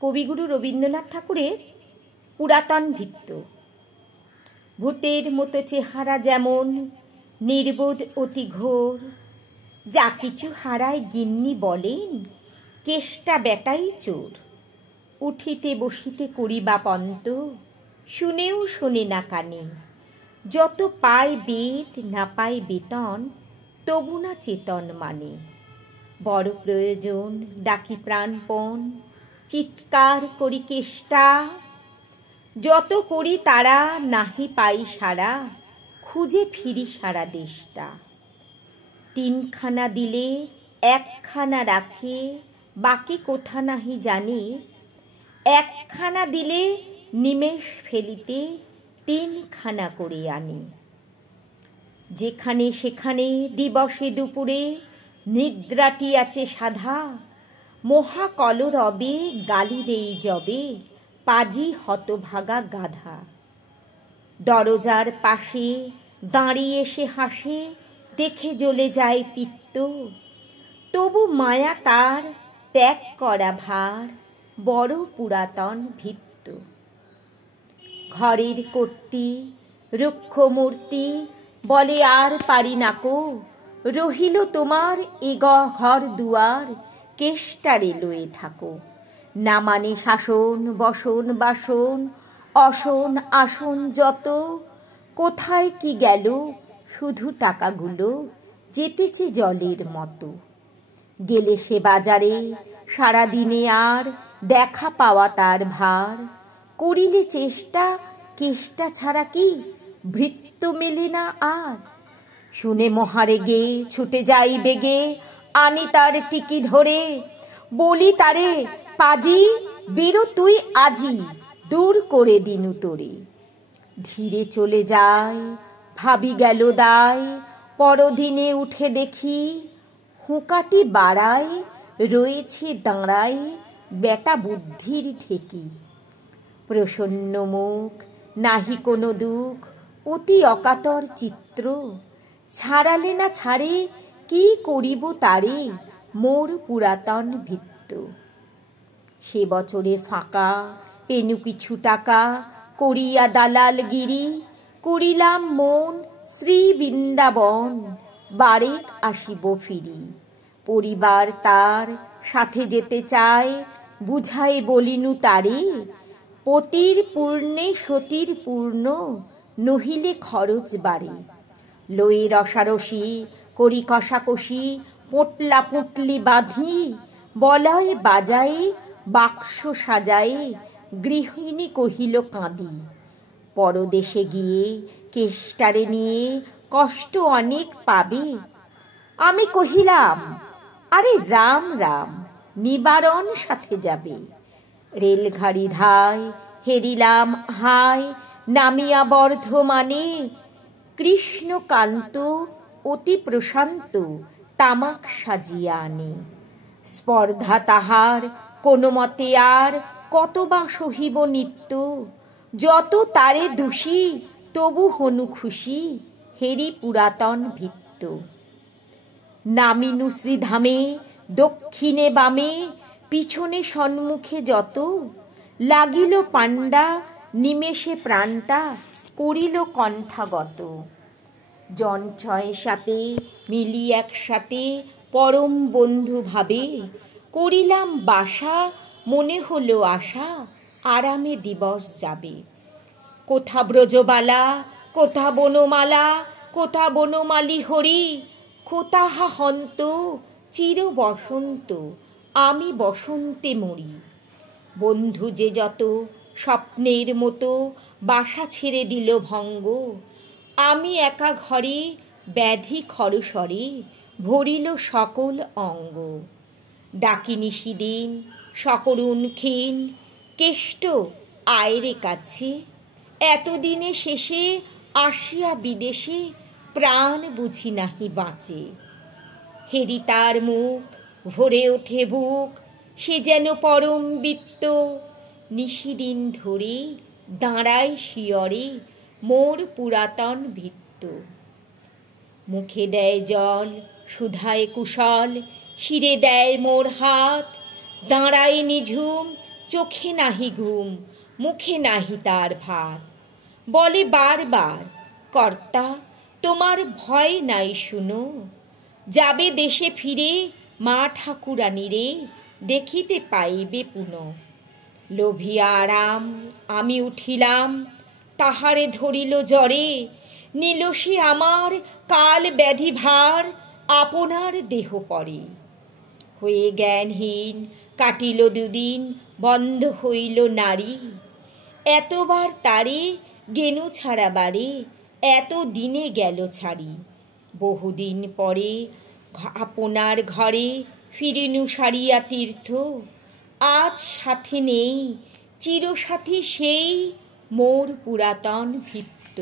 কবিগুরু রবীন্দ্রনাথ ঠাকুরের পুরাতন ভিত্ত। ভূতের মতো চেহারা যেমন, নির্বোধ অতি ঘোর, যা কিছু হারায় গিন্নি বলেন, কেষ্টা বেটাই চোর। উঠিতে বসিতে করিবা পন্ত, শুনেও শোনে না কানে। যত পায় বেদ না পায় বেতন, তবু না চেতন মানে। বড় প্রয়োজন ডাকি প্রাণপণ, চিৎকার করি কেষ্টা। যত করি তারা নাহি পাই সারা, খুঁজে ফিরি সারা দেশটা। তিনখানা দিলে একখানা রাখে, বাকি কোথা নাহি জানে। একখানা দিলে নিমেষ ফেলিতে তিনখানা করে আনে। যেখানে সেখানে দিবসে দুপুরে নিদ্রাটি আছে সাধা, মহাকলরবে গালি দেই যবে, পাজি হতভাগা গাধা। দরজার পাশে দাঁড়িয়ে সে হাসে, দেখে জ্বলে যায় পিত্ত। তবু মায়া তার ত্যাগ করা ভার, বড় পুরাতন ভিত্ত। ঘরের কর্ত্রী রুক্ষ মূর্তি বলে আর পারি নাকো, রহিল তোমার এ ঘর দুয়ার, কেষ্টারে লয়ে থাকো। না মানে শাসন বসন বাসন, অসন আসন যত। কোথায় কি গেল শুধু টাকাগুলো, যেতেছে জলের মতো। গেলে সে বাজারে সারাদিনে আর দেখা পাওয়া তার ভার। করিলে চেষ্টা কেষ্টা ছাড়া কি ভৃত্য মেলে না আর। শুনে মহারেগে ছুটে যাই বেগে, আনি তার টিকি ধরে। বলি তারে, পাজি বেরো তুই আজি, দূর করে দিনু তোরে। ধীরে চলে যায় ভাবি গেল দায়, পরদিনে উঠে দেখি হুঁকাটি বাড়ায়, রয়েছে দাঁড়ায় বেটা বুদ্ধির ঠেকি। প্রসন্ন মুখ, নাহি কোনো দুঃখ, অতি অকাতর চিত্র। ছাড়ালে না ছাড়ে, কি করিব তারে, মোর পুরাতন ভিত্ত। সে বছরে ফাঁকা পেনু কিছু টাকা, করিয়া দালালগিরি। করিলাম মন শ্রী বৃন্দাবন, বারেক আসিব ফিরি। পরিবার তার সাথে যেতে চায়, বুঝাই বলিনু তারে। পতির পূর্ণে সতীর পূর্ণ, নহিলে খরচ বাড়ে। লয়ে রসারসি করি কষাকষি, পোটলা পুটলি বাঁধি। বলায় বাজায়ে বাক্স সাজায়ে, গৃহিণী কহিল কাঁদি। পরদেশে গিয়ে কেষ্টারে নিয়ে কষ্ট অনেক পাবে। আমি কহিলাম, আরে রাম রাম, নিবারণ সাথে যাবে। রেলগাড়ি ধায় হেরিলাম হায়, নামিয়া বর্ধমানে। কৃষ্ণকান্ত অতি প্রশান্ত, তামাক সাজিয়া আনে। স্পর্ধা তাহার কোনো মতে আর, কতবা সহিব নিত্য। যত তারে দোষী তবু হনু খুশি, হেরি পুরাতন ভিত্ত। নামিনু শ্রীধামে দক্ষিণে বামে, পিছনে সম্মুখে যত। লাগিল পাণ্ডা নিমেষে প্রাণটা, করিল কণ্ঠাগত। জন ছয় সাথে মিলি একসাথে, পরম বন্ধু ভাবে। করিলাম বাসা, মনে হলো আশা, আরামে দিবস যাবে। কোথা ব্রজবালা, কোথা বনমালা, কোথা বনমালী হরি। কোথাহা হন্ত চির বসন্ত, আমি বসন্তে মরি। বন্ধু যে যত স্বপ্নের মতো, বাসা ছেড়ে দিল ভঙ্গ। আমি একা ঘরে ব্যাধি খরস্বরে, ভরিল সকল অঙ্গ। ডাকি নিশিদিন সকরুণ ক্ষীণ, কেষ্ট আয়রে কাছে। এতদিনে শেষে আসিয়া বিদেশে, প্রাণ বুঝি নাহি বাঁচে। হেরি তার মুখ, ভরে ওঠে বুক, সে যেন পরম বৃত্ত। নিশিদিন ধরে দাঁড়ায় শিয়রে, মোর পুরাতন ভিত্ত। মুখে দেয় জল সুধায় কুশল, শিরে দেয় মোর হাত। দাঁড়ায় নিঝুম চোখে নাহি ঘুম, মুখে নাহি তার ভাত। বলে বারবার, কর্তা তোমার ভয় নাই শুনো, যাবে দেশে ফিরে মা ঠাকুরানীরে, দেখিতে পাইবে পুনো। লোভিয়া আরাম আমি উঠিলাম, তাহারে ধরিল জ্বরে, নিল সে আমার কাল ব্যাধি ভার, আপনার দেহ পরে। হয়ে জ্ঞানহীন কাটিল দুদিন, বন্ধ হইল নারী, এতবার তারে গেনু ছাড়া বারে, এত দিনে গেল ছাড়ি। বহুদিন পরে আপনার ঘরে ফিরিনু সারিয়া তীর্থ, আজ সাথে নেই চিরসাথী সেই মোর পুরাতন ভৃত্য।